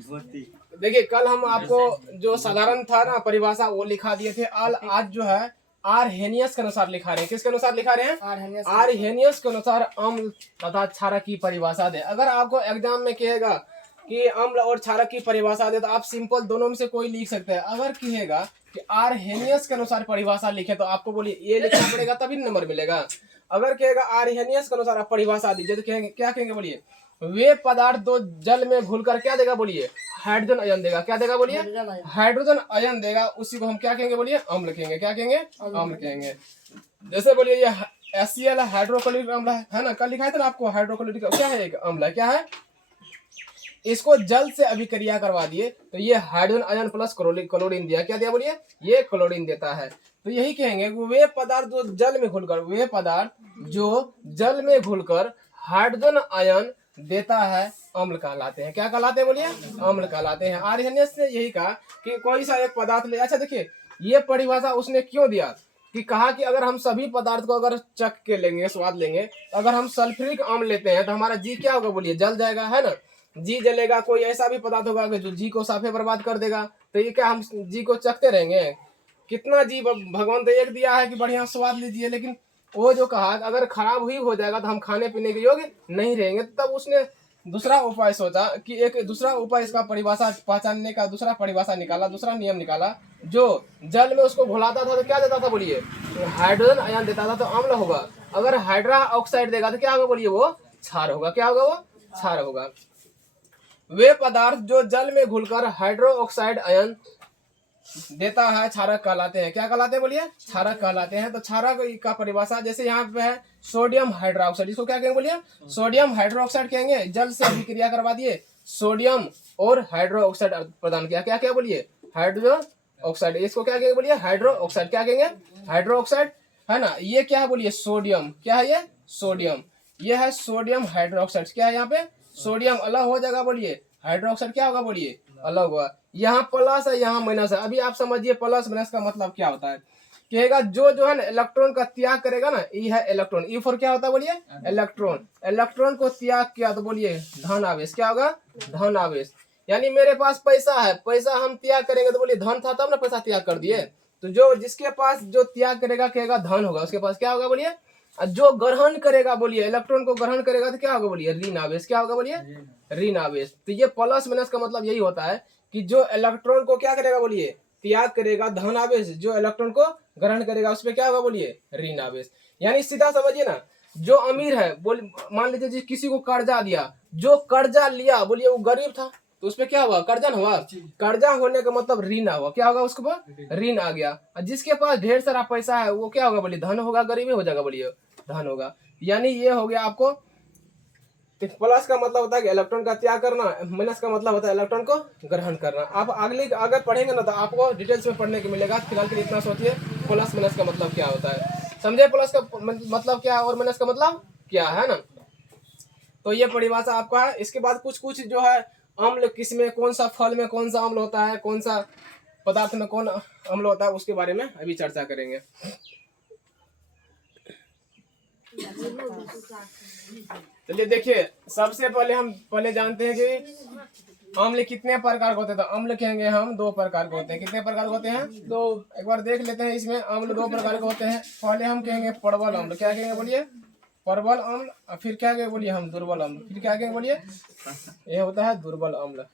देखिए कल हम आपको जो साधारण था ना परिभाषा वो लिखा दिए थे। आज जो है आरहेनियस के अनुसार लिखा रहे हैं। किसके अनुसार लिखा रहे हैं? आरहेनियस के अनुसार अम्ल तथा क्षारक की परिभाषा दे। अगर आपको एग्जाम में कहेगा कि अम्ल और क्षारक की परिभाषा दे तो आप सिंपल दोनों में से कोई लिख सकते हैं। अगर कहेगा कि आरहेनियस के अनुसार परिभाषा लिखे तो आपको बोलिए ये लिखना पड़ेगा तभी नंबर मिलेगा। अगर कहेगा आरहेनियस के अनुसार आप परिभाषा दीजिए तो कहेंगे क्या कहेंगे बोलिए? वे पदार्थ दो जल में घुलकर क्या देगा बोलिए? हाइड्रोजन आयन देगा। क्या देगा बोलिए? हाइड्रोजन आयन देगा। उसी को हम क्या कहेंगे बोलिए? अम्ल कहेंगे। क्या कहेंगे? अम्ल कहेंगे। जैसे बोलिए ये HCl हाइड्रोक्लोरिक अम्ल है ना, कल लिखाया था ना आपको हाइड्रोक्लोरिक क्या है? एक अम्ल है। क्या है? इसको जल से अभिक्रिया करवा दिए तो ये हाइड्रोजन आयन प्लस क्लोरीन दिया। क्या दिया बोलिए? ये क्लोरीन देता है। तो यही कहेंगे वे पदार्थ जो जल में घुलकर, वे पदार्थ जो जल में घुलकर हाइड्रोजन आयन देता है अम्ल कहलाते हैं। क्या कहलाते हैं बोलिए? अम्ल कहलाते हैं। आरहेनियस ने यही कहा कि कोई सा एक पदार्थ ले। अच्छा देखिए ये परिभाषा उसने क्यों दिया कि कहा कि अगर हम सभी पदार्थ को अगर चख के लेंगे, स्वाद लेंगे, तो अगर हम सल्फ्यूरिक अम्ल लेते हैं तो हमारा जी क्या होगा बोलिए? जल जाएगा, है ना। जी जलेगा। कोई ऐसा भी पदार्थ होगा जो जी को साफे बर्बाद कर देगा। तो ये क्या हम जी को चखते रहेंगे? कितना जी भगवान तो एक दिया है कि बढ़िया स्वाद लीजिए, लेकिन वो जो कहा अगर खराब ही हो जाएगा तो हम खाने पीने के योग्य नहीं रहेंगे। तब उसने दूसरा उपाय सोचा कि एक दूसरा उपाय इसका परिभाषा पहचानने का दूसरा परिभाषा निकाला, दूसरा नियम निकाला। जो जल में उसको घुलाता था तो क्या देता था बोलिए? हाइड्रोजन आयन देता था तो अम्ल होगा। अगर हाइड्रा ऑक्साइड देगा तो क्या होगा बोलिए? वो क्षार होगा। क्या होगा? वो क्षार होगा। वे पदार्थ जो जल में घुलकर हाइड्रो ऑक्साइड आयन देता है क्षारक कहलाते हैं। क्या कहलाते हैं बोलिए? क्षारक कहलाते हैं। तो क्षारक का परिभाषा जैसे यहाँ पे है सोडियम हाइड्रोक्साइड, इसको क्या कहेंगे बोलिए? सोडियम हाइड्रोक्साइड कहेंगे। जल से अभिक्रिया करवा दिए, सोडियम और हाइड्रो ऑक्साइड प्रदान किया। क्या क्या बोलिए? Hydrogen oxide. इसको क्या कहेंगे बोलिए? Hydro oxide. क्या कहेंगे? हाइड्रो ऑक्साइड, है ना। ये क्या है बोलिए? सोडियम। क्या है ये? सोडियम। ये है सोडियम हाइड्रोक्साइड। क्या है यहाँ पे? सोडियम अलग हो जाएगा बोलिए, हाइड्रोक्साइड क्या होगा बोलिए? अलग हुआ। यहाँ प्लस है, यहाँ माइनस है। अभी आप समझिए प्लस माइनस का मतलब क्या होता है। कहेगा जो है ना इलेक्ट्रॉन का त्याग करेगा ना, ये है इलेक्ट्रॉन। ई फॉर क्या होता है बोलिए? इलेक्ट्रॉन। इलेक्ट्रॉन को त्याग किया तो बोलिए धन आवेश। क्या होगा? धन आवेश। यानी मेरे पास पैसा है, पैसा हम त्याग करेंगे तो बोलिए धन था तब ना पैसा त्याग कर दिए। तो जो जिसके पास जो त्याग करेगा कहेगा धन होगा, उसके पास क्या होगा बोलिए? जो ग्रहण करेगा बोलिए, इलेक्ट्रॉन को ग्रहण करेगा तो क्या होगा बोलिए? ऋण आवेश। क्या होगा बोलिए? ऋण आवेश। तो ये प्लस माइनस का मतलब यही होता है कि जो इलेक्ट्रॉन को क्या करेगा बोलिए? त्याग करेगा धन आवेश, जो इलेक्ट्रॉन को ग्रहण करेगा उस पर क्या होगा बोलिए? ऋण आवेश। यानी सीधा समझिए ना, जो अमीर है बोल मान लीजिए जी किसी को कर्जा दिया, जो कर्जा लिया बोलिए वो गरीब था तो उसपे क्या हुआ? कर्जा हुआ। कर्जा होने का मतलब ऋण हुआ। क्या होगा? उसके पास ऋण आ गया। जिसके पास ढेर सारा पैसा है वो क्या होगा बोलिए? धन होगा। गरीबी हो जाएगा बोलिए? धन होगा। यानी ये हो गया आपको। प्लस का मतलब होता है कि इलेक्ट्रॉन का त्याग करना, माइनस का मतलब होता है इलेक्ट्रॉन को ग्रहण करना। आप अगर पढ़ेंगे ना तो आपको डिटेल्स में पढ़ने को मिलेगा। फिलहाल के लिए इतना सोचिए प्लस माइनस का मतलब क्या होता है। समझे प्लस का मतलब क्या और माइनस का मतलब क्या है ना। तो ये परिभाषा आपका है। इसके बाद कुछ कुछ जो है अम्ल किसमें, कौन सा फल में कौन सा अम्ल होता है, कौन सा पदार्थ में कौन अम्ल होता है, उसके बारे में अभी चर्चा करेंगे। चलिए देखिए सबसे पहले हम जानते हैं कि अम्ल कितने प्रकार के होते हैं। तो अम्ल कहेंगे हम दो प्रकार के होते हैं। कितने प्रकार के होते हैं? दो। एक बार देख लेते हैं इसमें अम्ल दो प्रकार के होते हैं। पहले हम कहेंगे प्रबल अम्ल। क्या कहेंगे बोलिए? प्रबल अम्ल। और फिर क्या कहेंगे बोलिए? हम दुर्बल अम्ल। फिर क्या कहेंगे बोलिए? ये होता है दुर्बल अम्ल।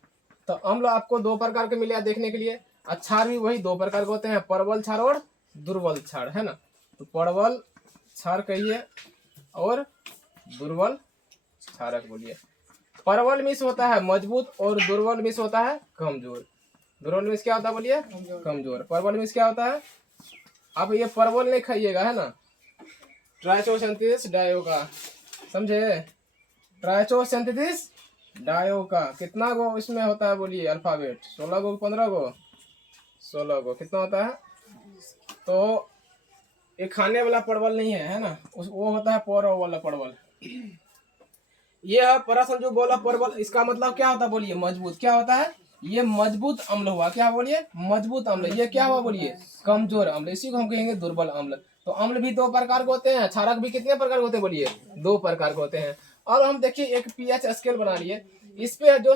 तो अम्ल आपको दो प्रकार के मिले देखने के लिए। क्षार भी वही दो प्रकार के होते हैं, प्रबल क्षार और दुर्बल क्षार, है ना। तो प्रबल क्षार कहिए और दुर्बल क्षारक बोलिए। प्रबल मिस होता है मजबूत और दुर्बल मिस होता है कमजोर। दुर्बल मिस क्या होता है बोलिए? कमजोर। प्रबल मिस क्या होता है? आप ये प्रबल नहीं खाइएगा, है ना। ट्राइसोसिंथेसिस डायोका, समझे? ट्राइसोसिंथेसिस डायोका कितना गो इसमें होता है बोलिए? अल्फाबेट 16 गो 15 गो? 16 गो। कितना होता है? तो ये खाने वाला परवल नहीं है ना, वो होता है पौर वाला परवल। ये है परसंजू बोला परवल। इसका मतलब क्या होता है बोलिए? मजबूत। क्या होता है? ये मजबूत अम्ल हुआ। क्या बोलिए? मजबूत अम्ल। ये क्या हुआ बोलिए? कमजोर अम्ल। इसी को हम कहेंगे दुर्बल अम्ल। तो अम्ल भी दो प्रकार के होते हैं। क्षारक भी कितने प्रकार के होते हैं बोलिए? दो प्रकार के होते हैं। और हम देखिए एक पीएच स्केल बना लिए। इस पे जो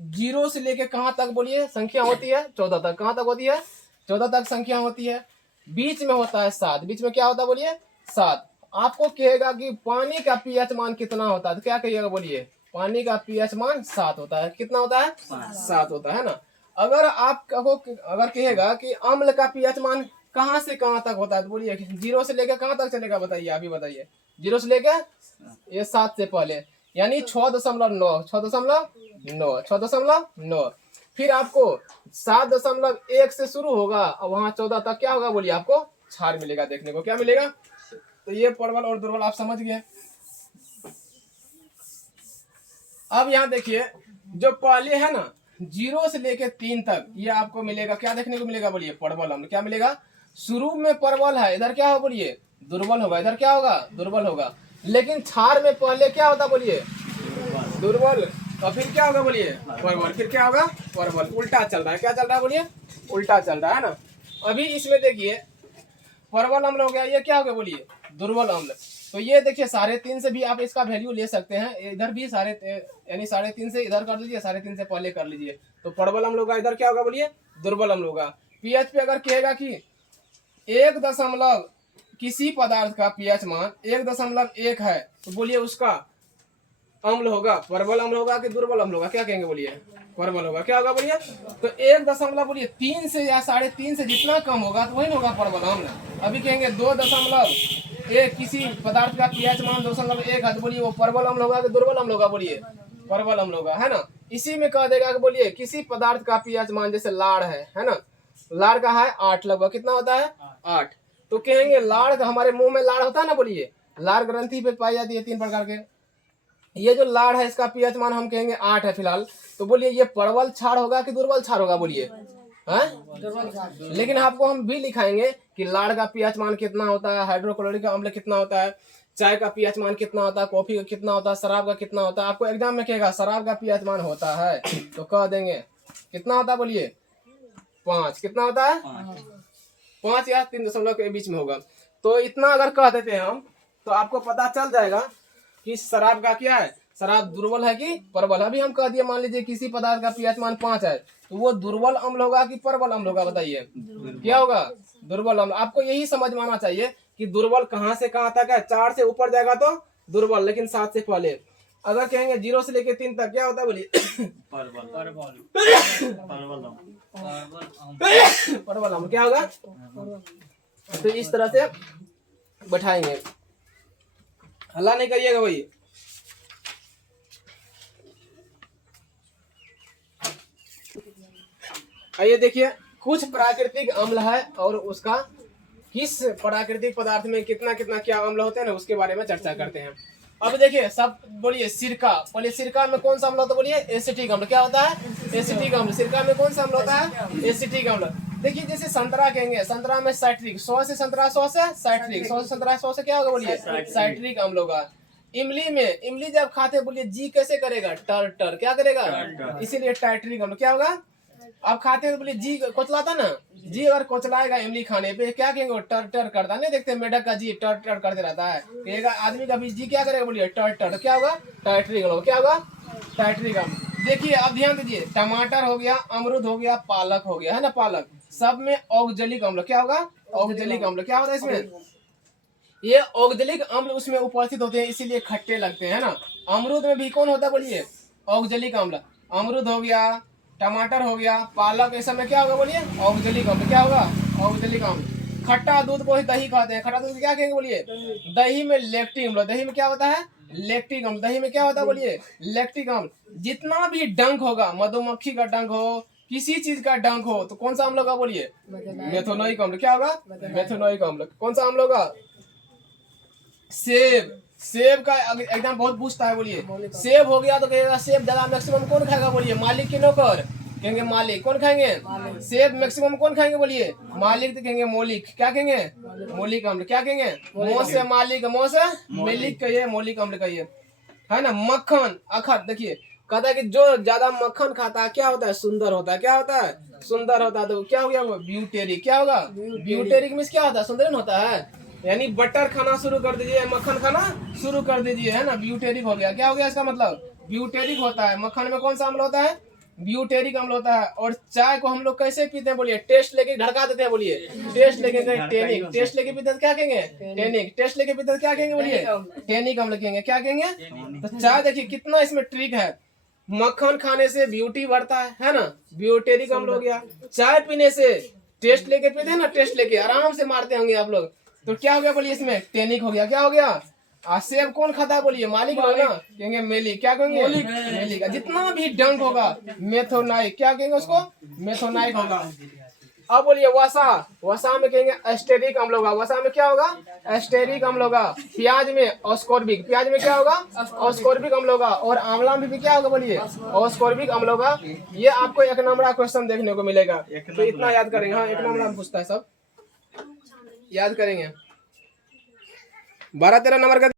जीरो से लेके कहाँ तक बोलिए संख्या होती है? 14 तक। कहाँ तक होती है? 14 तक संख्या होती है। बीच में होता है 7। बीच में क्या होता है बोलिए? 7। आपको कहेगा कि पानी का पीएच मान कितना होता है, तो क्या कहिएगा बोलिए? पानी का पीएच मान 7 होता है। कितना होता है? 7 होता है ना। अगर आपको अगर कहेगा कि अम्ल का पीएच मान कहाँ से कहाँ तक होता है, तो बोलिए 0 से लेकर कहाँ तक चलेगा? बताइए, आप ही बताइए। 0 से लेकर ये 7 से पहले, यानी 6.9, 6.9, 6.9। फिर आपको 7.1 से शुरू होगा और वहां 14 तक क्या होगा बोलिए? आपको क्षार मिलेगा देखने को। क्या मिलेगा? तो ये प्रबल और दुर्बल आप समझ गए। अब यहाँ देखिए, जो पहले है ना 0 से लेके 3 तक, ये आपको मिलेगा क्या देखने को मिलेगा बोलिए? प्रबल अम्ल। क्या मिलेगा? शुरू में प्रबल है, इधर क्या होगा बोलिए? दुर्बल होगा। इधर क्या होगा? दुर्बल होगा। लेकिन क्षार में पहले क्या होता बोलिए? दुर्बल, और फिर क्या होगा बोलिए? प्रबल। फिर क्या होगा? प्रबल। उल्टा चल रहा है। क्या चल रहा है बोलिए? उल्टा चल रहा है ना। अभी इसमें देखिए प्रबल अम्ल हो गया, ये क्या हो गया बोलिए? दुर्बल अम्ल। तो ये देखिए 3.5 से भी आप इसका वैल्यू ले सकते हैं। इधर भी यानी 3.5 से इधर कर लीजिए, 3.5 से पहले कर लीजिए, तो प्रबल अम्ल होगा। इधर क्या होगा बोलिए? दुर्बल अम्ल होगा। पीएच पे अगर कहेगा कि 1 किसी पदार्थ का पीएच मान 1.1 है, तो बोलिए उसका अम्ल होगा प्रबल अम्ल होगा कि दुर्बल अम्ल होगा? क्या कहेंगे बोलिए? प्रबल होगा। क्या होगा बोलिए? तो 1.3 से या 3.5 से जितना कम होगा तो वही होगा प्रबल अम्ल। अभी कहेंगे 2.1 किसी पदार्थ का पीएच मान 2.1 है, तो बोलिए वो प्रबल अम्ल होगा कि दुर्बल अम्ल होगा? बोलिए प्रबल अम्ल होगा, है ना। इसी में कह देगा कि बोलिए किसी पदार्थ का पीएच मान, जैसे लाड़ है ना, लाड़ का है 8 लगभग। कितना होता है? 8। तो कहेंगे लाड़ का, हमारे मुंह में लाड़ होता है ना बोलिए, लाड़ ग्रंथि पे पाई जाती है 3 प्रकार के। ये जो लाड़ है इसका पीएच मान हम कहेंगे 8 है फिलहाल, तो बोलिए ये प्रबल क्षार होगा कि दुर्बल क्षार होगा? बोलिए हैं? लेकिन आपको हम भी लिखाएंगे कि लाड़ का पीएच मान कितना होता है, हाइड्रोक्लोरिक अम्ल कितना होता है, चाय का पीएच मान कितना होता है, कॉफी का कितना होता है, शराब का कितना होता है। आपको एग्जाम में कहेगा शराब का पीएच मान होता है, तो कह देंगे कितना होता है बोलिए? 5। कितना होता है? 5 या 3 के बीच में होगा। तो इतना अगर कह देते हैं हम, तो आपको पता चल जाएगा कि शराब का क्या है, शराब दुर्बल है कि प्रबल। अभी हम कह दिए, मान लीजिए किसी पदार्थ का पीएच मान 5 है, तो वो दुर्बल अम्ल होगा कि प्रबल अम्ल होगा? बताइए क्या होगा? दुर्बल अम्ल। आपको यही समझ में आना चाहिए कि दुर्बल कहाँ से कहाँ तक है। 4 से ऊपर जाएगा तो दुर्बल, लेकिन 7 से पहले। अगर कहेंगे 0 से लेके 3 तक, क्या होता है बोलिए? प्रबल अम्ल। क्या होगा? तो इस तरह से बैठाएंगे, हल्ला नहीं करिएगा भाई। आइए देखिए, कुछ प्राकृतिक अम्ल है और उसका किस प्राकृतिक पदार्थ में कितना कितना क्या अम्ल होते हैं ना, उसके बारे में चर्चा करते हैं। अब देखिए सब बोलिए सिरका, बोलिए सिरका में कौन सा अम्ल होता है? बोलिए एसिटिक अम्ल। क्या होता है? एसिटिक अम्ल। सिरका में कौन सा अम्ल होता है? एसिटिक अम्ल। देखिए जैसे संतरा कहेंगे, संतरा में साइट्रिक, 100 से संतरा 100 से साइट्रिक, 100 से संतरा 100 से क्या होगा बोलिए? साइट्रिक अम्ल होगा। इमली में, इमली जब खाते बोलिए जी कैसे करेगा? टर टर। क्या करेगा? इसीलिए टाइट्रिक अम्ल। क्या होगा? आप खाते हैं तो बोलिए जी कोचलाता ना, जी अगर कोचलाएगा इमली खाने पे, क्या कहेंगे? वो टर टर करता नहीं, देखते मेढक का जी टर टर करते रहता है, कहेगा आदमी का भी जी क्या करेगा? बोलिए टर टर। क्या होगा? टाइट्रिक अम्ल। क्या होगा? टाइट्रिक अम्ल। देखिए अब ध्यान दीजिए, टमाटर हो गया, अमरूद हो गया, पालक हो गया, है ना, पालक, सब में औगजलिक अम्ल। क्या होगा? औगजलिक अम्ल। क्या होता है इसमें? ये औगजलिक अम्ल उसमें उपस्थित होते हैं, इसीलिए खट्टे लगते हैं ना। अमरूद में भी कौन होता है बोलिए? औगजलिक अम्ल। अमरूद हो गया, टमाटर हो गया, पालक, इस समय क्या होगा बोलिए? औगजलिक अम्ल। क्या होगा? औगजलिक अम्ल। खट्टा दूध को ही दही कहते हैं, खट्टा दूध क्या कहेंगे बोलिए? दही में लैक्टिक अम्ल। दही में क्या होता है? लैक्टिक अम्ल। दही में क्या होता है बोलिए? लैक्टिक अम्ल। जितना भी डंक होगा, मधुमक्खी का डंक हो, किसी चीज का डंक हो, तो कौन सा अम्ल होगा बोलिए? मेथोनोइक अम्ल। क्या होगा? मेथोनोइक अम्ल। कौन सा अम्ल होगा? सेब, सेब का एकदम बहुत पूछता है, बोलिए सेब हो गया तो कहेगा सेब ज्यादा मैक्सिमम कौन खाएगा? बोलिए मालिक की नौकर, कहेंगे मालिक। कौन खाएंगे? सेब मैक्सिमम कौन खाएंगे? बोलिए मालिक। तो कहेंगे मौलिक। क्या कहेंगे? मौलिक अम्ल। क्या कहेंगे? मोह से मालिक, मोह से मौलिक कहिए, मौलिक अम्ल कहिए, है ना। मक्खन, अखर, देखिए कहता है कि जो ज्यादा मक्खन खाता है क्या होता है? सुंदर होता है। क्या होता है? सुंदर होता है। तो क्या हो गया? ब्यूटेरिक। क्या होगा? ब्यूटेरिक में क्या होता है? सुंदर होता है। यानी बटर खाना शुरू कर दीजिए, मक्खन खाना शुरू कर दीजिए, है ना, ब्यूटेरिक हो गया। क्या हो गया इसका मतलब? ब्यूटेरिक होता है। मक्खन में कौन सा अम्ल होता है? ब्यूटेरिक अम्ल होता है। और चाय को हम लोग कैसे पीते हैं बोलिए? टेस्ट लेके ढड़का देते हैं बोलिए, टेस्ट लेके टेनिक, टेस्ट लेके पीते हैं क्या कहेंगे? टेनिक, टेस्ट लेके पीते हैं क्या कहेंगे बोलिए? टेनिक अम्ल कहेंगे। क्या कहेंगे? तो चाय देखिए कितना इसमें ट्रिक है। मक्खन खाने से ब्यूटी बढ़ता है ना, ब्यूटेरिक अम्ल हो गया। चाय पीने से टेस्ट लेके पीते हैं ना, टेस्ट लेके आराम से मारते होंगे आप लोग, तो क्या हो गया बोलिए? इसमें टेनिक हो गया। क्या हो गया? सेब कौन खाता है बोलिए? मालिक लोग ना, कहेंगे मेलिक। क्या कहेंगे? मेलिक। जितना भी डंक होगा मेथोनाइक, क्या कहेंगे उसको? मेथोनाइक होगा। अब बोलिए वसा, वसा में कहेंगे एस्टेरिक अम्ल होगा। वसा में क्या होगा? एस्टेरिक अम्ल होगा। प्याज में ऑस्कोर्बिक, प्याज में क्या होगा? ऑस्कोर्बिक अम्ल होगा। और आंवला में भी क्या होगा बोलिए? ऑस्कोर्बिक अम्ल होगा। ये आपको एक नंबर क्वेश्चन देखने को मिलेगा, तो इतना याद करेंगे। हाँ, एक नंबर पूछता है, सब याद करेंगे। 12-13 नंबर का